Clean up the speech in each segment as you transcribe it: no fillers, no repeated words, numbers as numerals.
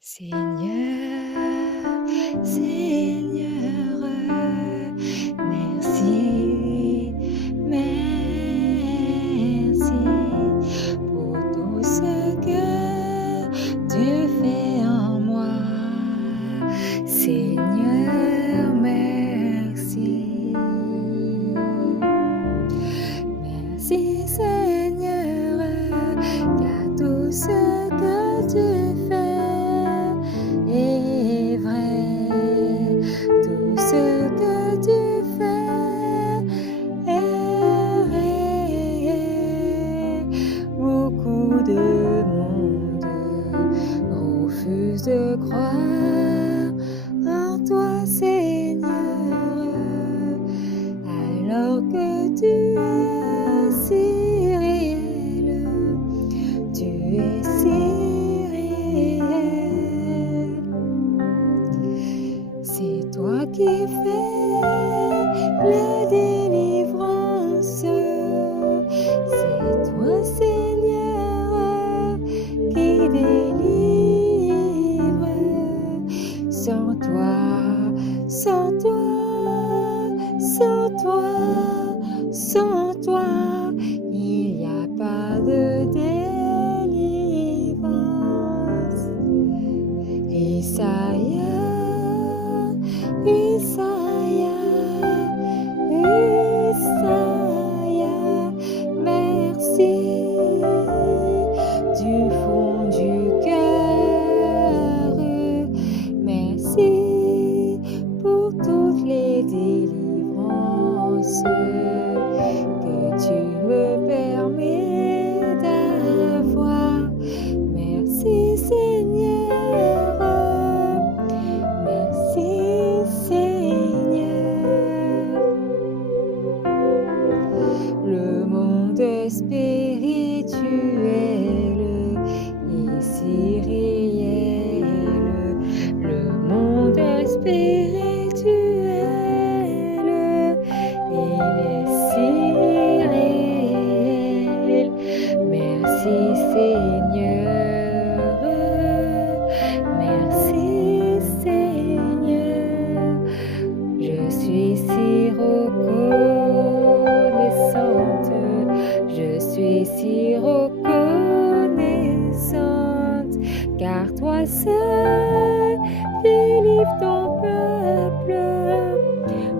Seigneur, Seigneur, merci, merci pour tout ce que tu fais en moi. Seigneur, merci. Merci Seigneur, car tout ce que tu fais est vrai. Tout ce que tu fais est réel. Beaucoup de monde refuse de croire en toi Seigneur, alors que tu es si réel, tu es si réel. C'est toi qui fais la délivrance, c'est toi Seigneur qui délivre. Sans toi, sans toi, sans toi, sans toi, il n'y a pas de délivrance. Isaïa, Isaïa, Isaïa, merci du fond du cœur. Merci pour toutes les délivrances que tu me permets d'avoir. Merci Seigneur, merci Seigneur. Le monde spirituel est si réel. Le monde spirituel, il est si réel. Merci Seigneur, merci Seigneur. Je suis si reconnaissante, je suis si reconnaissante, car toi seul délivre ton peuple,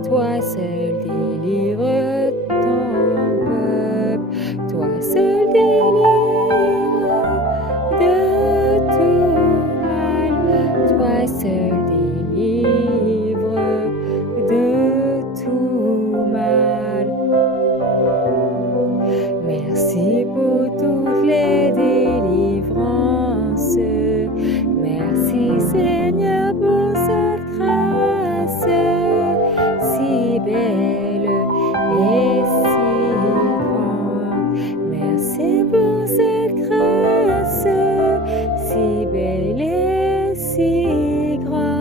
toi seul délivre ton peuple, toi seul délivre de tout mal, toi seul délivre de tout mal. Merci pour toutes les délivrances. Merci Seigneur pour cette grâce si belle et si grande. Merci pour cette grâce si belle et si grande.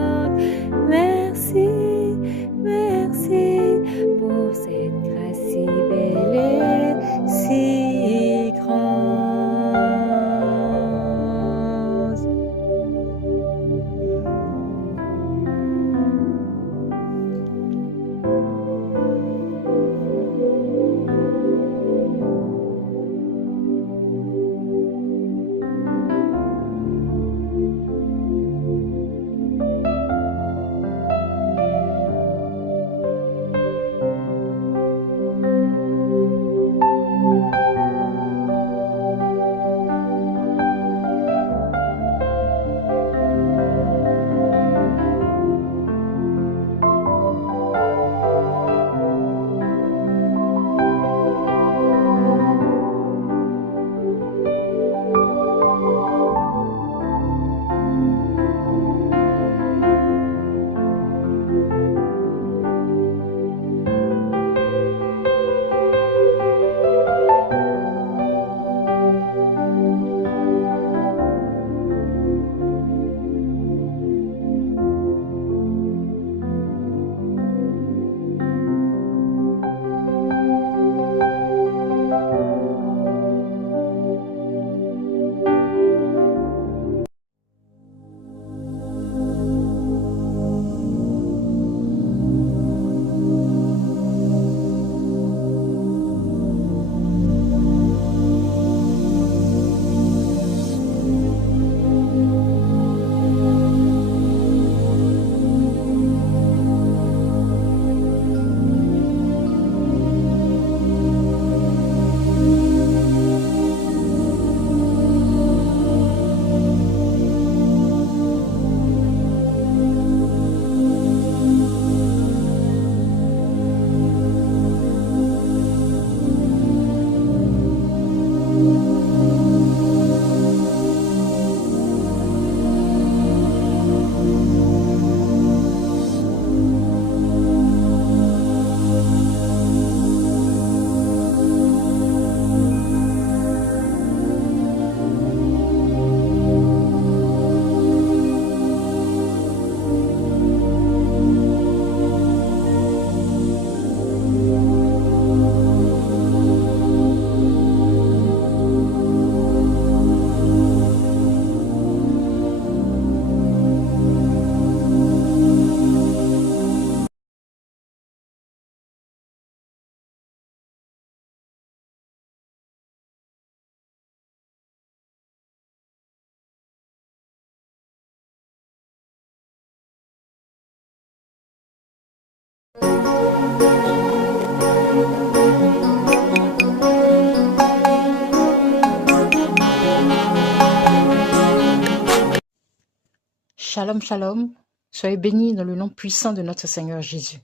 Shalom, shalom. Soyez bénis dans le nom puissant de notre Seigneur Jésus.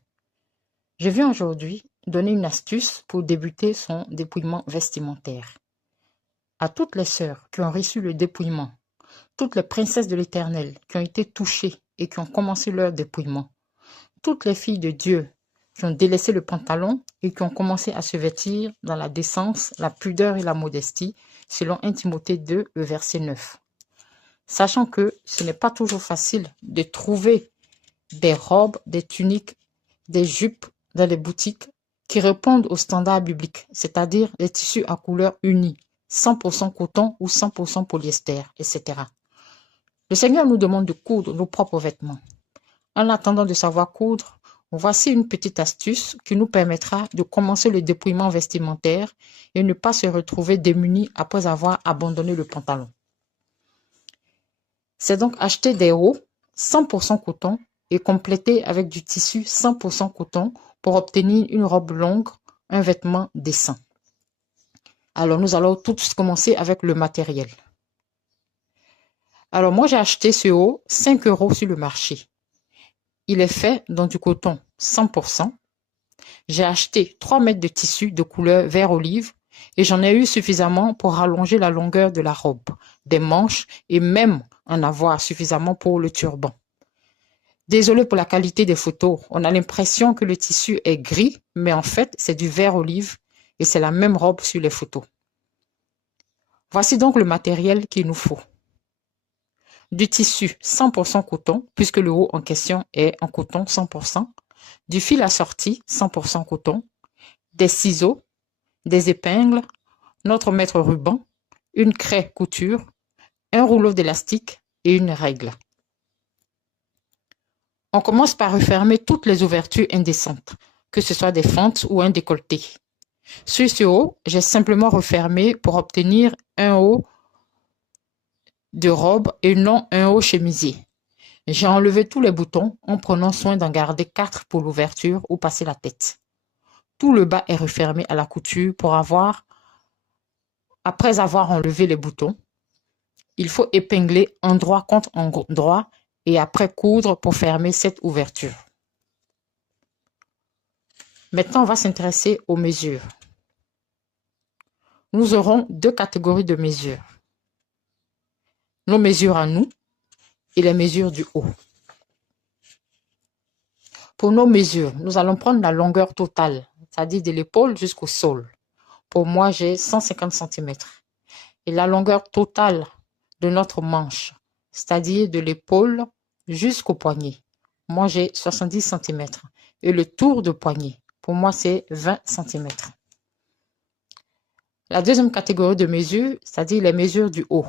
Je viens aujourd'hui donner une astuce pour débuter son dépouillement vestimentaire. À toutes les sœurs qui ont reçu le dépouillement, toutes les princesses de l'Éternel qui ont été touchées et qui ont commencé leur dépouillement, toutes les filles de Dieu qui ont délaissé le pantalon et qui ont commencé à se vêtir dans la décence, la pudeur et la modestie, selon 1 Timothée 2, le verset 9. Sachant que ce n'est pas toujours facile de trouver des robes, des tuniques, des jupes dans les boutiques qui répondent aux standards bibliques, c'est-à-dire les tissus à couleur unie, 100% coton ou 100% polyester, etc. Le Seigneur nous demande de coudre nos propres vêtements. En attendant de savoir coudre, voici une petite astuce qui nous permettra de commencer le dépouillement vestimentaire et ne pas se retrouver démunis après avoir abandonné le pantalon. C'est donc acheter des hauts 100% coton et compléter avec du tissu 100% coton pour obtenir une robe longue, un vêtement décent. Alors, nous allons tout de suite commencer avec le matériel. Alors, moi, j'ai acheté ce haut 5 € sur le marché. Il est fait dans du coton 100%. J'ai acheté 3 mètres de tissu de couleur vert olive et j'en ai eu suffisamment pour rallonger la longueur de la robe, des manches et même en avoir suffisamment pour le turban. Désolé pour la qualité des photos, on a l'impression que le tissu est gris, mais en fait c'est du vert olive et c'est la même robe sur les photos. Voici donc le matériel qu'il nous faut. Du tissu 100% coton, puisque le haut en question est en coton 100%, du fil assorti 100% coton, des ciseaux, des épingles, notre mètre ruban, une craie couture, un rouleau d'élastique et une règle. On commence par refermer toutes les ouvertures indécentes, que ce soit des fentes ou un décolleté. Sur ce haut, j'ai simplement refermé pour obtenir un haut de robe et non un haut chemisier. J'ai enlevé tous les boutons en prenant soin d'en garder 4 pour l'ouverture ou passer la tête. Tout le bas est refermé à la couture après avoir enlevé les boutons. Il faut épingler endroit contre endroit et après coudre pour fermer cette ouverture. Maintenant, on va s'intéresser aux mesures. Nous aurons 2 catégories de mesures. Nos mesures à nous et les mesures du haut. Pour nos mesures, nous allons prendre la longueur totale, c'est-à-dire de l'épaule jusqu'au sol. Pour moi, j'ai 150 cm. Et la longueur totale de notre manche, c'est-à-dire de l'épaule jusqu'au poignet. Moi, j'ai 70 cm. Et le tour de poignet, pour moi, c'est 20 cm. La deuxième catégorie de mesures, c'est-à-dire les mesures du haut.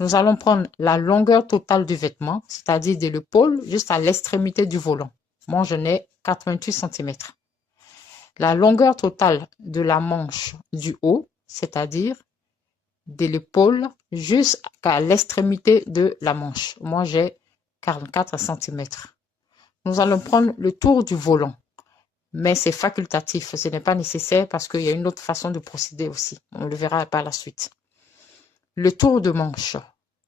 Nous allons prendre la longueur totale du vêtement, c'est-à-dire de l'épaule jusqu'à l'extrémité du volant. Moi, j'en ai 88 cm. La longueur totale de la manche du haut, c'est-à-dire de l'épaule jusqu'à l'extrémité de la manche. Moi, j'ai 44 cm. Nous allons prendre le tour du volant, mais c'est facultatif, ce n'est pas nécessaire parce qu'il y a une autre façon de procéder aussi. On le verra par la suite. Le tour de manche,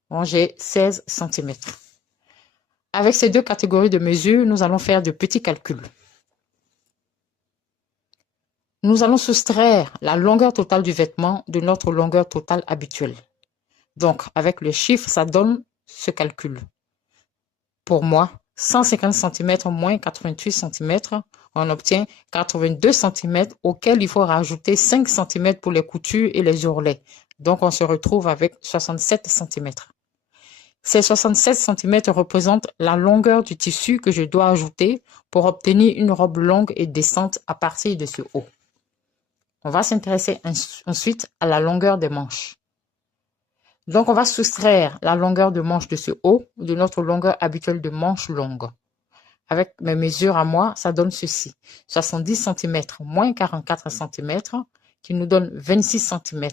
moi, j'ai 16 cm. Avec ces 2 catégories de mesures, nous allons faire de petits calculs. Nous allons soustraire la longueur totale du vêtement de notre longueur totale habituelle. Donc, avec le chiffre, ça donne ce calcul. Pour moi, 150 cm moins 88 cm, on obtient 82 cm auquel il faut rajouter 5 cm pour les coutures et les ourlets. Donc, on se retrouve avec 67 cm. Ces 67 cm représentent la longueur du tissu que je dois ajouter pour obtenir une robe longue et décente à partir de ce haut. On va s'intéresser ensuite à la longueur des manches. Donc, on va soustraire la longueur de manche de ce haut de notre longueur habituelle de manche longue. Avec mes mesures à moi, ça donne ceci. 70 cm moins 44 cm qui nous donne 26 cm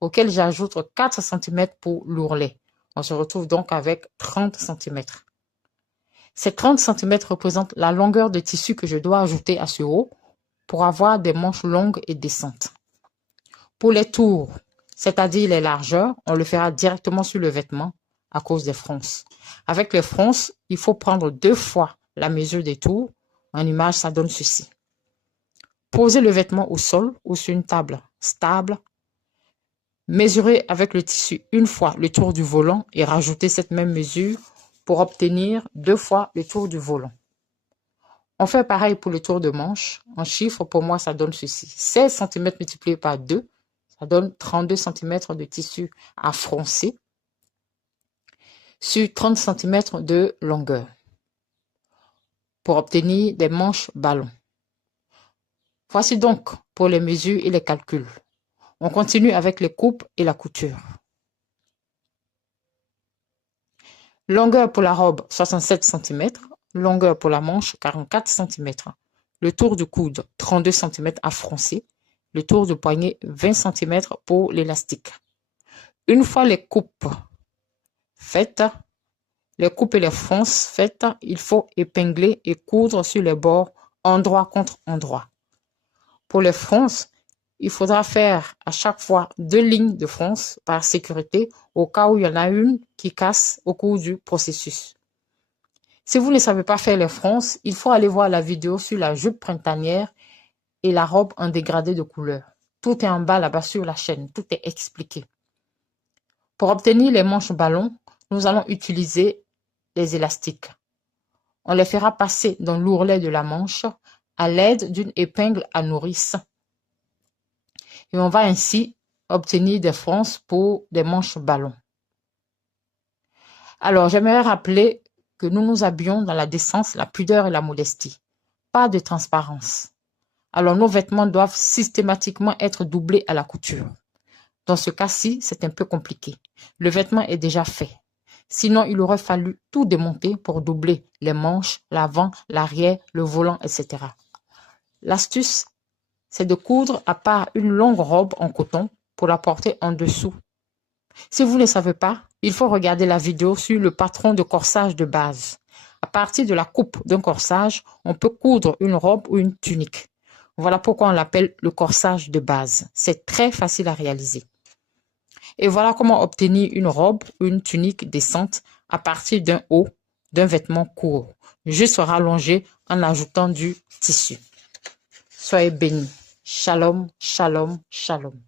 auquel j'ajoute 4 cm pour l'ourlet. On se retrouve donc avec 30 cm. Ces 30 cm représentent la longueur de tissu que je dois ajouter à ce haut pour avoir des manches longues et décentes. Pour les tours, c'est-à-dire les largeurs, on le fera directement sur le vêtement à cause des fronces. Avec les fronces, il faut prendre 2 fois la mesure des tours. En image, ça donne ceci. Posez le vêtement au sol ou sur une table stable. Mesurez avec le tissu 1 fois le tour du volant et rajoutez cette même mesure pour obtenir 2 fois le tour du volant. On fait pareil pour le tour de manche. En chiffres, pour moi, ça donne ceci. 16 cm multiplié par 2, ça donne 32 cm de tissu à froncer sur 30 cm de longueur pour obtenir des manches ballons. Voici donc pour les mesures et les calculs. On continue avec les coupes et la couture. Longueur pour la robe 67 cm, longueur pour la manche 44 cm, le tour du coude 32 cm à froncer, le tour du poignet 20 cm pour l'élastique. Une fois les coupes faites, les coupes et les fronces faites, il faut épingler et coudre sur les bords endroit contre endroit. Pour les fronces, il faudra faire à chaque fois 2 lignes de fronce par sécurité au cas où il y en a une qui casse au cours du processus. Si vous ne savez pas faire les fronces, il faut aller voir la vidéo sur la jupe printanière et la robe en dégradé de couleur. Tout est en bas là-bas sur la chaîne, tout est expliqué. Pour obtenir les manches ballons, nous allons utiliser les élastiques. On les fera passer dans l'ourlet de la manche à l'aide d'une épingle à nourrice. Et on va ainsi obtenir des fronces pour des manches ballons. Alors, j'aimerais rappeler que nous nous habillons dans la décence, la pudeur et la modestie. Pas de transparence. Alors, nos vêtements doivent systématiquement être doublés à la couture. Dans ce cas-ci, c'est un peu compliqué. Le vêtement est déjà fait. Sinon, il aurait fallu tout démonter pour doubler les manches, l'avant, l'arrière, le volant, etc. L'astuce, c'est de coudre à part une longue robe en coton pour la porter en dessous. Si vous ne savez pas, il faut regarder la vidéo sur le patron de corsage de base. À partir de la coupe d'un corsage, on peut coudre une robe ou une tunique. Voilà pourquoi on l'appelle le corsage de base. C'est très facile à réaliser. Et voilà comment obtenir une robe ou une tunique décente à partir d'un haut, d'un vêtement court, juste rallongé en ajoutant du tissu. Soyez bénis. Shalom, shalom, shalom.